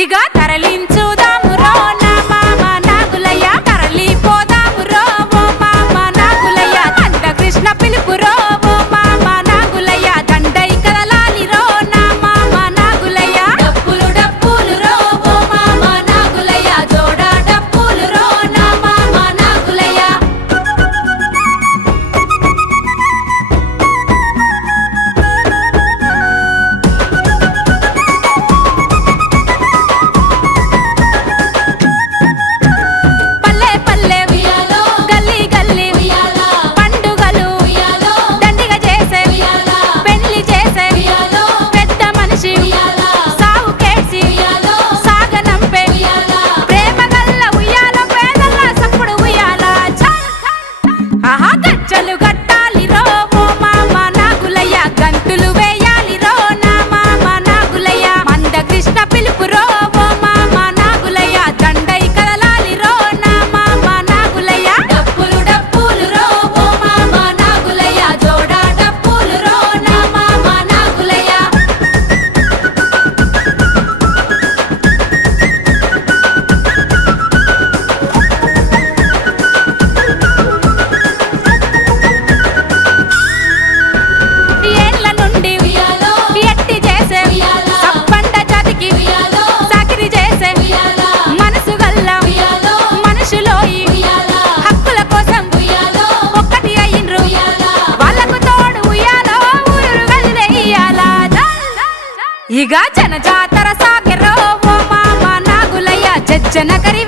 ఇక తరలించుదాము రో నా మామ నాగులయ్య, తరలిపోదాము రో ఓ మామ నాగులయ్య, మందకృష్ణ పిలుపు రో ఓ మామ నాగులయ్య, దండై కదలాలి రో నా మామ నాగులయ్య, డప్పులు డప్పులు రో ఓ మామ నాగులయ్య, జోడ డప్పులు రో నా మామ నాగులయ్య. ఇక జన జాతర సాగరో ఓ మామ నాగులయ్య, జజ్జన కరి